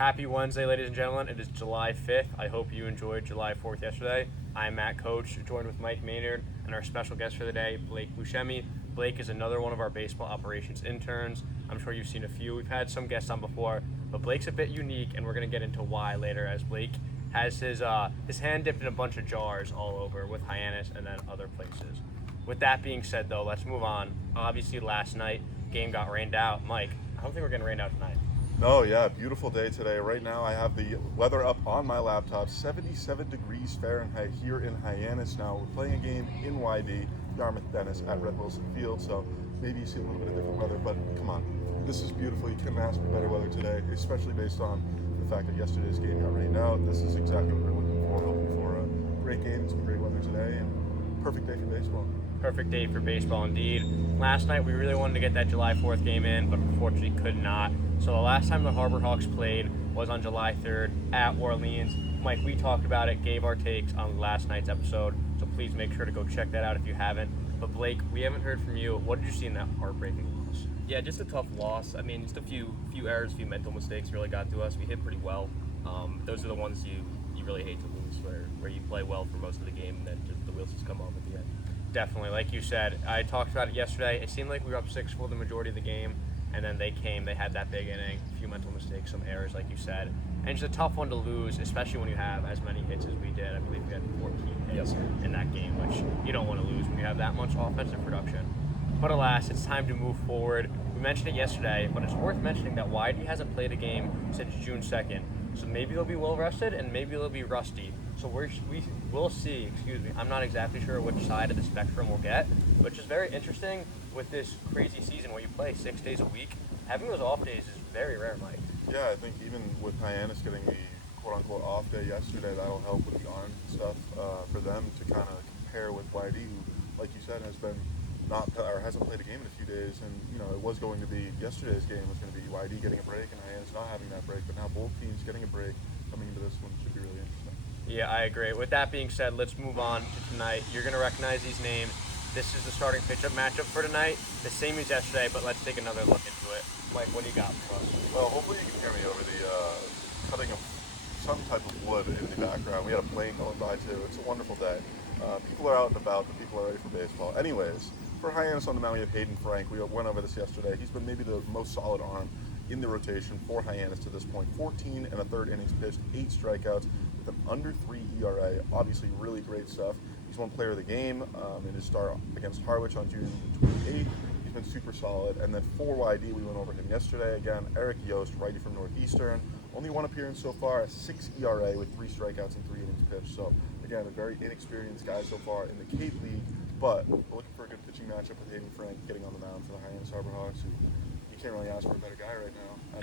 Happy Wednesday, ladies and gentlemen. It is July 5th. I hope you enjoyed July 4th yesterday. I'm Matt Coach, joined with Mike Maynard, and our special guest for the day, Blake Buscemi. Blake is another one of our baseball operations interns. I'm sure you've seen a few. We've had some guests on before, but Blake's a bit unique, and we're going to get into why later, as Blake has his hand dipped in a bunch of jars all over with Hyannis and then other places. With that being said, though, let's move on. Obviously, last night, game got rained out. Mike, I don't think we're getting rained out tonight. No, yeah, beautiful day today. Right now I have the weather up on my laptop, 77 degrees Fahrenheit here in Hyannis now. We're playing a game in YD, Yarmouth Dennis at Red Wilson Field, so maybe you see a little bit of different weather, but come on. This is beautiful. You couldn't ask for better weather today, especially based on the fact that yesterday's game got rained out. This is exactly what we're looking for, hoping for a great game, some great weather today, and perfect day for baseball. Perfect day for baseball indeed. Last night we really wanted to get that July 4th game in, but unfortunately could not. So the last time the Harbor Hawks played was on July 3rd at Orleans. Mike, we talked about it, gave our takes on last night's episode, so please make sure to go check that out if you haven't. But Blake, we haven't heard from you. What did you see in that heartbreaking loss? Yeah, just a tough loss. I mean, just a few errors, a few mental mistakes really got to us. We hit pretty well. Those are the ones you really hate to lose, where you play well for most of the game and then just the wheels just come off at the end. Definitely, like you said, I talked about it yesterday. It seemed like we were up 6 for the majority of the game, and then they had that big inning, a few mental mistakes, some errors, like you said. And it's a tough one to lose, especially when you have as many hits as we did. I believe we had 14 hits in that game, which you don't want to lose when you have that much offensive production. But alas, it's time to move forward. We mentioned it yesterday, but it's worth mentioning that YD hasn't played a game since June 2nd. So maybe they'll be well rested and maybe they'll be rusty. So we'll see, I'm not exactly sure which side of the spectrum we'll get, but just very interesting with this crazy season where you play 6 days a week. Having those off days is very rare, Mike. Yeah, I think even with Hyannis getting the quote-unquote off day yesterday, that'll help with the arm stuff for them to kind of compare with YD, who, like you said, hasn't played a game in a few days, and it was going to be yesterday's game was going to be YD getting a break and Hyannis not having that break, but now both teams getting a break coming into this one should be really interesting. Yeah, I agree. With that being said, let's move on to tonight. You're going to recognize these names. This is the starting pitchup matchup for tonight, the same as yesterday, but let's take another look into it. Mike, what do you got for us? Well, hopefully you can hear me over the cutting of some type of wood in the background. We had a plane going by too. It's a wonderful day. People are out and about, the people are ready for baseball. Anyways, for Hyannis on the mound, we have Hayden Frank. We went over this yesterday. He's been maybe the most solid arm in the rotation for Hyannis to this point. 14 and a third innings pitched, 8 strikeouts with an under 3 ERA. Obviously, really great stuff. He's won player of the game in his start against Harwich on June 28th. He's been super solid. And then for YD, we went over him yesterday. Again, Eric Yost, righty from Northeastern. Only one appearance so far, a 6 ERA with 3 strikeouts and 3 innings pitched. So, again, a very inexperienced guy so far in the Cape League. But we're looking for a good pitching matchup with Hayden Frank getting on the mound for the Hyannis Harbor Hawks. You can't really ask for a better guy right now.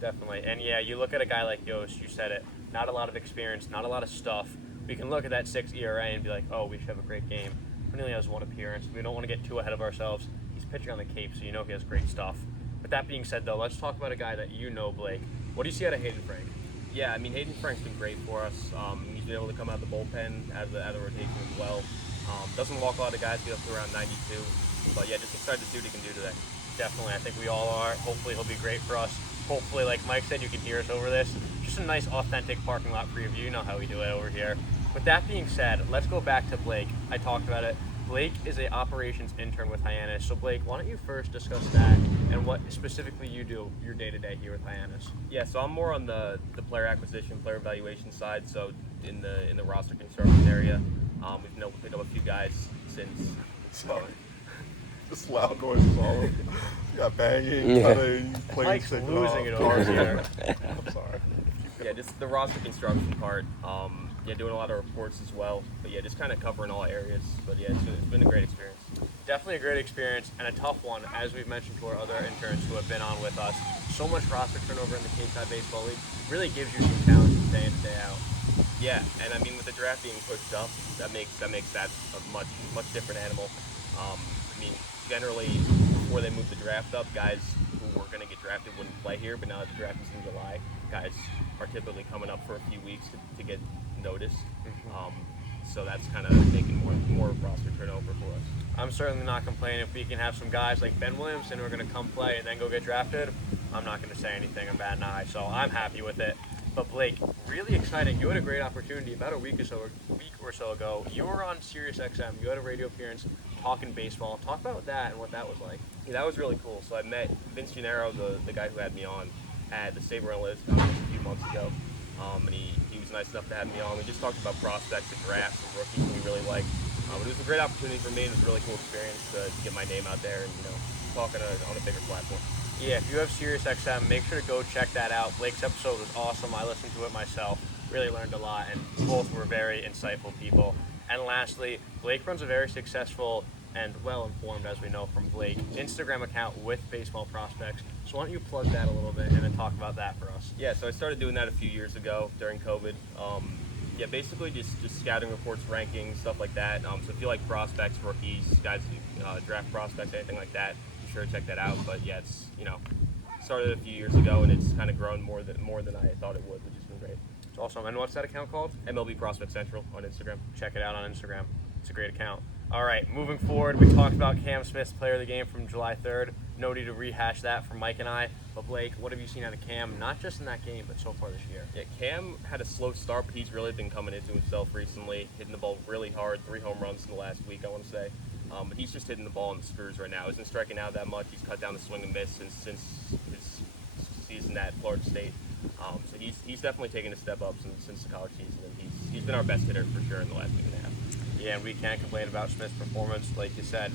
Definitely. And yeah, you look at a guy like Yost, you said it, not a lot of experience, not a lot of stuff. We can look at that 6 ERA and be like, oh, we should have a great game. He only has 1 appearance. We don't want to get too ahead of ourselves. He's pitching on the Cape, so you know he has great stuff. With that being said, though, let's talk about a guy that you know, Blake. What do you see out of Hayden Frank? Yeah, I mean, Hayden Frank's been great for us. He's been able to come out of the bullpen as a rotation as well. Doesn't walk a lot of guys, get up to around 92. But yeah, just excited to see what he can do today. Definitely, I think we all are. Hopefully he'll be great for us. Hopefully, like Mike said, you can hear us over this. Just a nice, authentic parking lot preview. You know how we do it over here. With that being said, let's go back to Blake. I talked about it. Blake is an operations intern with Hyannis. So Blake, why don't you first discuss that and what specifically you do your day-to-day here with Hyannis? Yeah, so I'm more on the player acquisition, player evaluation side. So in the roster construction area, we've been able to pick up a few guys since. Sorry. Just loud noises all over. You got banging, cutting, planes Mike's taking losing off, it over cars here. I'm sorry. Yeah, just the roster construction part. Doing a lot of reports as well. But yeah, just kind of covering all areas. But yeah, it's been a great experience. Definitely a great experience and a tough one, as we've mentioned to our other interns who have been on with us. So much roster turnover in the Cape Cod Baseball League really gives you some challenges day in and day out. Yeah, and I mean with the draft being pushed up, that makes that a much different animal. I mean, generally before they moved the draft up, guys who were going to get drafted wouldn't play here, but now that the draft is in July, guys are typically coming up for a few weeks to get noticed. So that's kind of making more roster turnover for us. I'm certainly not complaining if we can have some guys like Ben Williamson who are going to come play and then go get drafted. I'm not going to say anything I'm batting an eye, so I'm happy with it. But Blake, really exciting. You had a great opportunity about a week or so ago. You were on Sirius XM. You had a radio appearance talking baseball. Talk about that and what that was like. Yeah, that was really cool. So I met Vince Gennaro, the guy who had me on, at the Saber Analytics conference a few months ago. And he was nice enough to have me on. We just talked about prospects and drafts and rookies we really like. But it was a great opportunity for me. It was a really cool experience to get my name out there and talk on a bigger platform. Yeah, if you have Sirius XM, make sure to go check that out. Blake's episode was awesome. I listened to it myself. Really learned a lot, and both were very insightful people. And lastly, Blake runs a very successful and well-informed, as we know from Blake, Instagram account with baseball prospects. So why don't you plug that a little bit and then talk about that for us? Yeah, so I started doing that a few years ago during COVID. Basically just scouting reports, rankings, stuff like that. So if you like prospects, rookies, guys, draft prospects, anything like that, be sure to check that out. But yeah, it's started a few years ago, and it's kind of grown more than I thought it would, which has been great. It's awesome. And what's that account called? MLB Prospect Central on Instagram. Check it out on Instagram. It's a great account. All right, moving forward, we talked about Cam Smith's player of the game from July 3rd. No need to rehash that from Mike and I. But Blake, what have you seen out of Cam, not just in that game, but so far this year? Yeah, Cam had a slow start, but he's really been coming into himself recently, hitting the ball really hard, 3 home runs in the last week, I want to say. But he's just hitting the ball in the screws right now. He isn't striking out that much. He's cut down the swing and miss since his season at Florida State. So he's definitely taken a step up since the college season, and he's been our best hitter for sure in the last week and a half. Yeah, and we can't complain about Smith's performance. Like you said,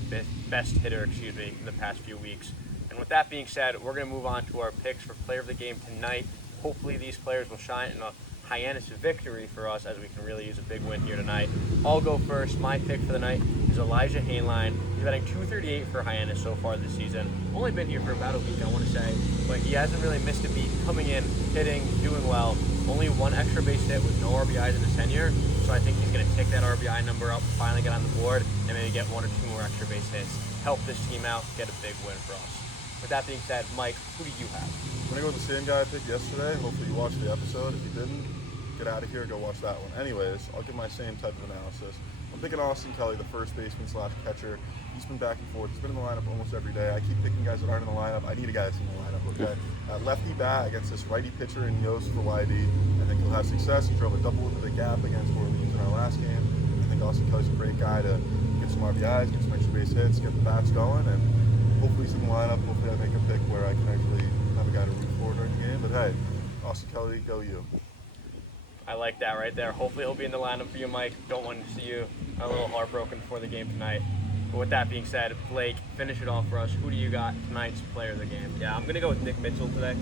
best hitter, in the past few weeks. And with that being said, we're going to move on to our picks for player of the game tonight. Hopefully these players will shine in a Hyannis victory for us, as we can really use a big win here tonight. I'll go first. My pick for the night is Elijah Hainline. He's batting .238 for Hyannis so far this season. Only been here for about a week, I want to say, but he hasn't really missed a beat. Coming in, hitting, doing well. Only 1 extra base hit with no RBIs in his tenure, so I think he's going to take that RBI number up, finally get on the board, and maybe get 1 or 2 more extra base hits. Help this team out, get a big win for us. With that being said, Mike, who do you have? I'm going to go with the same guy I picked yesterday. Hopefully you watched the episode. If you didn't, get out of here, go watch that one. Anyways, I'll give my same type of analysis. I'm picking Austin Kelly, the first baseman / catcher. He's been back and forth. He's been in the lineup almost every day. I keep picking guys that aren't in the lineup. I need a guy that's in the lineup, okay? Lefty bat against this righty pitcher in Yost for YD. I think he'll have success. He drove a double into the gap against Orleans in our last game. I think Austin Kelly's a great guy to get some RBIs, get some extra base hits, get the bats going, and hopefully he's in the lineup. Hopefully I make a pick where I can actually have a guy to root for during the game. But hey, Austin Kelly, go you. I like that right there. Hopefully he'll be in the lineup for you, Mike. Don't want to see you a little heartbroken before the game tonight. But with that being said, Blake, finish it off for us. Who do you got tonight's player of the game? Yeah, I'm going to go with Nick Mitchell today.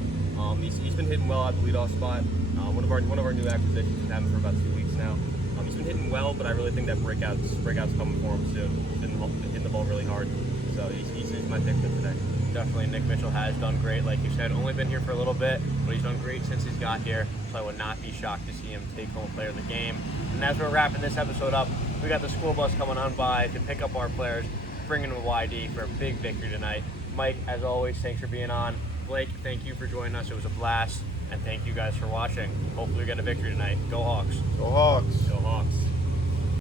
He's been hitting well at the leadoff spot. One of our new acquisitions. We've had him for about 2 weeks now. He's been hitting well, but I really think that breakout's coming for him soon. He's been hitting the ball really hard. So he's my pick for today. Definitely, Nick Mitchell has done great. Like you said, only been here for a little bit, but he's done great since he's got here. So I would not be shocked to see him take home player of the game. And as we're wrapping this episode up, we got the school bus coming on by to pick up our players, bringing them to YD for a big victory tonight. Mike, as always, thanks for being on. Blake, thank you for joining us. It was a blast. And thank you guys for watching. Hopefully we get a victory tonight. Go Hawks. Go Hawks. Go Hawks.